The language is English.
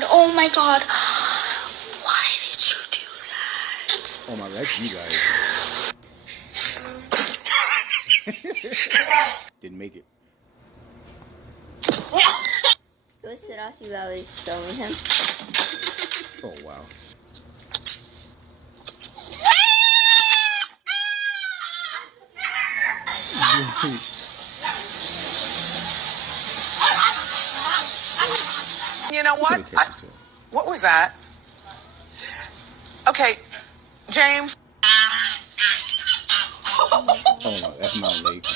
god. Oh my god. Why did you do that? Oh my, that's you guys. Didn't make it. Twisted Aussie Valley is filming him. Oh wow. You know what? What was that? Okay, James. Oh no, that's Mountain Lake.